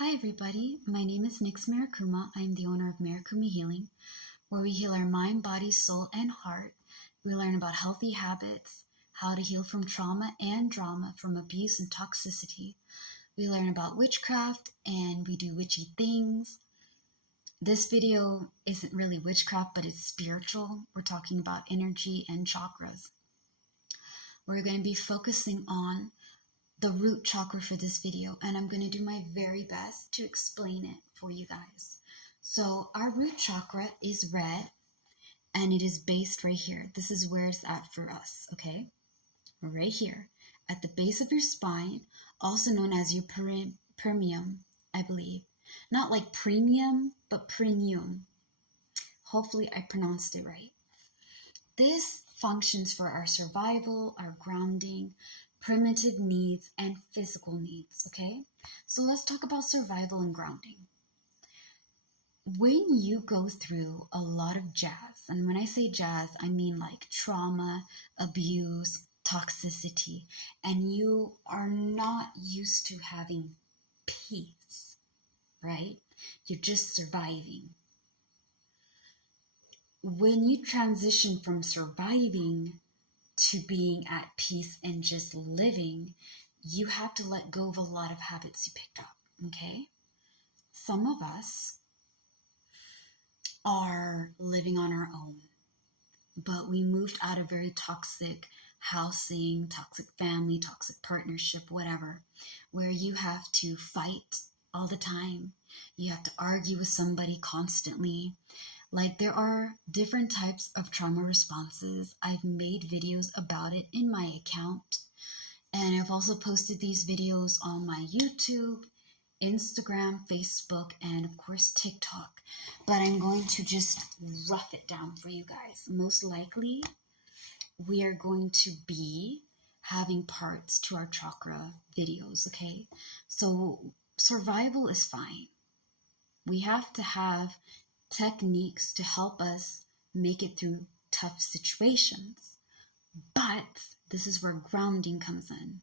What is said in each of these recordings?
Hi everybody, my name is Nix Mirakuma. I am the owner of Mirakuma Healing, where we heal our mind, body, soul, and heart. We learn about healthy habits, how to heal from trauma and drama, from abuse and toxicity. We learn about witchcraft and we do witchy things. This video isn't really witchcraft, but it's spiritual. We're talking about energy and chakras. We're going to be focusing on the root chakra for this video, and I'm going to do my very best to explain it for you guys. So our root chakra is red and it is based right here. This is where it's at for us, okay? Right here at the base of your spine, also known as your perineum, I believe. Not like premium, but perineum. Hopefully I pronounced it right. This functions for our survival, our grounding, primitive needs, and physical needs, okay? So let's talk about survival and grounding. When you go through a lot of jazz, and when I say jazz, I mean like trauma, abuse, toxicity, and you are not used to having peace, right? You're just surviving. When you transition from surviving to being at peace and just living, you have to let go of a lot of habits you picked up, okay? Some of us are living on our own, but we moved out of very toxic housing, toxic family, toxic partnership, whatever, where you have to fight all the time. You have to argue with somebody constantly. Like, there are different types of trauma responses. I've made videos about it in my account. And I've also posted these videos on my YouTube, Instagram, Facebook, and of course TikTok. But I'm going to just rough it down for you guys. Most likely, we are going to be having parts to our chakra videos, okay? So survival is fine. We have to have techniques to help us make it through tough situations. But this is where grounding comes in.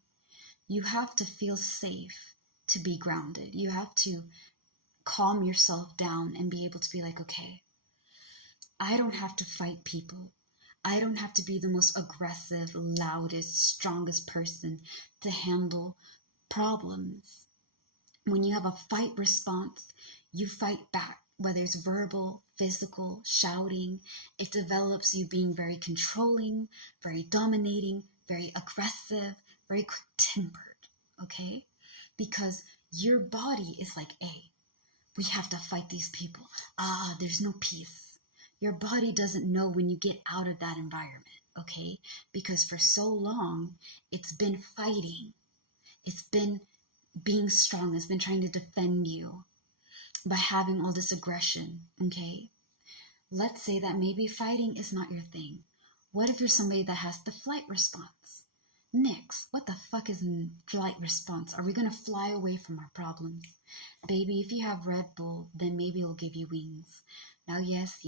You have to feel safe to be grounded. You have to calm yourself down and be able to be like, okay, I don't have to fight people. I don't have to be the most aggressive, loudest, strongest person to handle problems. When you have a fight response, you fight back. Whether it's verbal, physical, shouting, it develops you being very controlling, very dominating, very aggressive, very quick-tempered, okay? Because your body is like, hey, we have to fight these people. There's no peace. Your body doesn't know when you get out of that environment, okay? Because for so long, it's been fighting. It's been being strong. It's been trying to defend you by having all this aggression, okay? Let's say that maybe fighting is not your thing. What if you're somebody that has the flight response? Nix, what the fuck is a flight response? Are we gonna fly away from our problems? Baby, if you have Red Bull, then maybe it'll give you wings. Now, yes,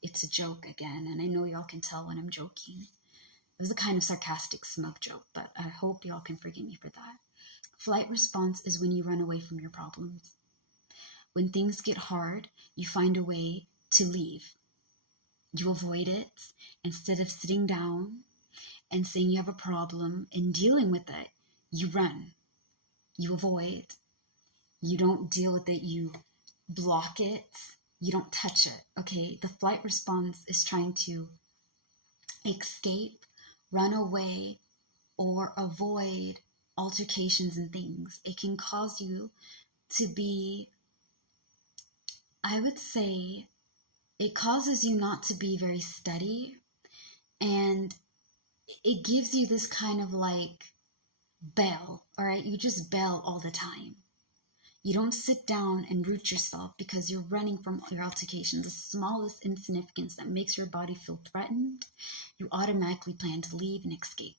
it's a joke again, and I know y'all can tell when I'm joking. It was a kind of sarcastic, smug joke, but I hope y'all can forgive me for that. Flight response is when you run away from your problems. When things get hard, you find a way to leave. You avoid it. Instead of sitting down and saying you have a problem and dealing with it, you run. You avoid. You don't deal with it. You block it. You don't touch it, okay? The flight response is trying to escape, run away, or avoid altercations and things. It can cause you to be, I would say, it causes you not to be very steady, and it gives you this kind of like bail, all right? You just bail all the time. You don't sit down and root yourself because you're running from your altercations. The smallest insignificance that makes your body feel threatened, you automatically plan to leave and escape.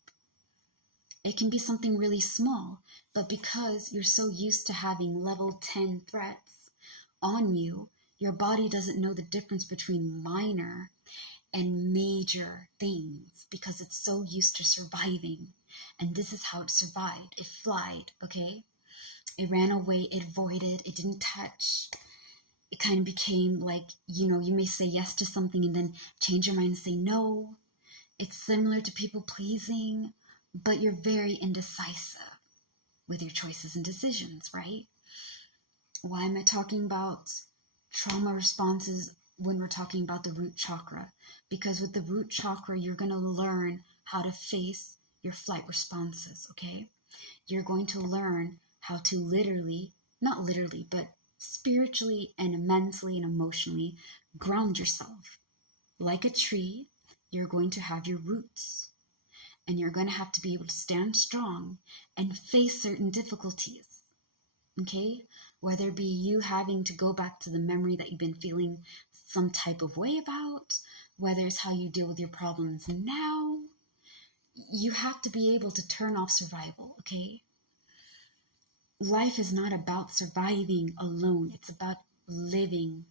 It can be something really small, but because you're so used to having level 10 threats on you, your body doesn't know the difference between minor and major things because it's so used to surviving. And this is how it survived. It flied, okay? It ran away, it avoided, it didn't touch. It kind of became like, you may say yes to something and then change your mind and say no. It's similar to people pleasing, but you're very indecisive with your choices and decisions, right? Why am I talking about trauma responses when we're talking about the root chakra? Because with the root chakra, you're going to learn how to face your flight responses, okay? You're going to learn how to not literally, but spiritually and mentally and emotionally ground yourself. Like a tree, you're going to have your roots, and you're going to have to be able to stand strong and face certain difficulties, okay? Whether it be you having to go back to the memory that you've been feeling some type of way about, whether it's how you deal with your problems now, you have to be able to turn off survival, okay? Life is not about surviving alone. It's about living,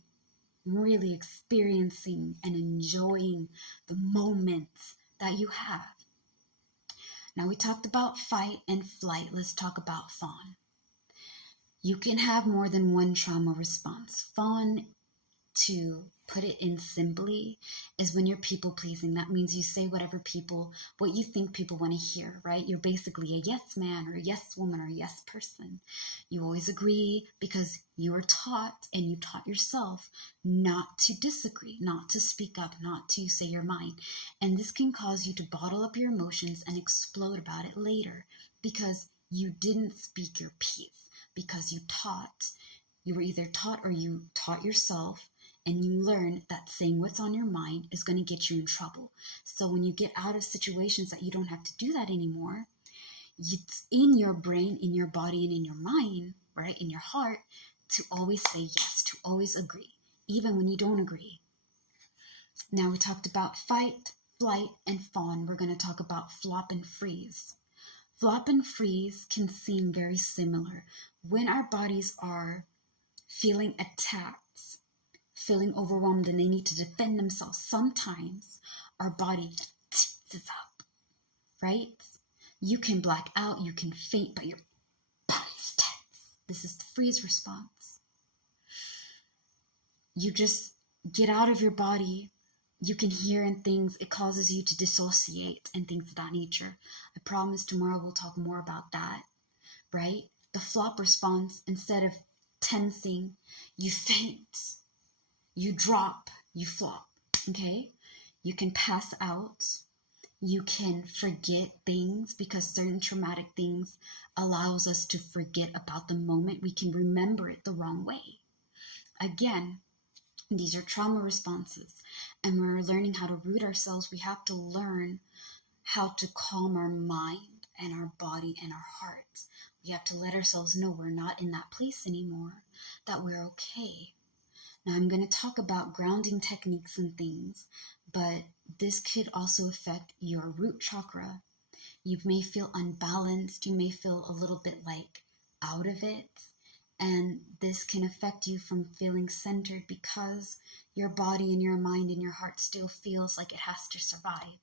really experiencing and enjoying the moments that you have. Now, we talked about fight and flight. Let's talk about fawn. You can have more than one trauma response. Fawn, to put it in simply, is when you're people pleasing. That means you say what you think people want to hear, right? You're basically a yes man or a yes woman or a yes person. You always agree because you were taught, and you taught yourself, not to disagree, not to speak up, not to say your mind. And this can cause you to bottle up your emotions and explode about it later because you didn't speak your piece. Because you were either taught or you taught yourself, and you learn that saying what's on your mind is going to get you in trouble. So when you get out of situations that you don't have to do that anymore, it's in your brain, in your body, and in your mind, right, in your heart, to always say yes, to always agree, even when you don't agree. Now we talked about fight, flight, and fawn. We're going to talk about flop and freeze. Flop and freeze can seem very similar. When our bodies are feeling attacked, feeling overwhelmed, and they need to defend themselves, sometimes our body tenses up, right? You can black out, you can faint, but your body's tense. This is the freeze response. You just get out of your body. You can hear and things, it causes you to dissociate and things of that nature. I promise tomorrow we'll talk more about that, right? The flop response, instead of tensing, you faint, you drop, you flop, okay? You can pass out, you can forget things because certain traumatic things allows us to forget about the moment. We can remember it the wrong way. Again, these are trauma responses, and we're learning how to root ourselves. We have to learn how to calm our mind and our body and our heart. We have to let ourselves know we're not in that place anymore, that we're okay. Now I'm going to talk about grounding techniques and things, but this could also affect your root chakra. You may feel unbalanced. You may feel a little bit like out of it. And this can affect you from feeling centered because your body and your mind and your heart still feels like it has to survive.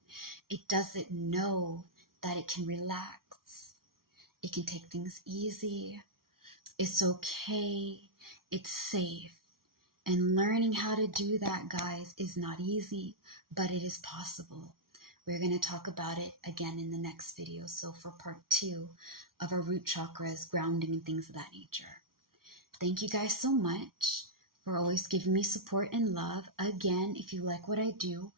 It doesn't know that it can relax. It can take things easy. It's okay. It's safe. And learning how to do that, guys, is not easy, but it is possible. We're going to talk about it again in the next video. So for part 2 of our root chakras, grounding and things of that nature. Thank you guys so much for always giving me support and love. Again, if you like what I do,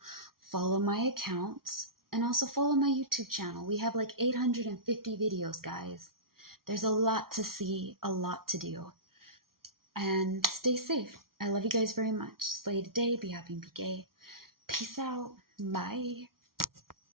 follow my accounts and also follow my YouTube channel. We have like 850 videos, guys. There's a lot to see, a lot to do. And stay safe. I love you guys very much. Slay today, be happy and be gay. Peace out. Bye.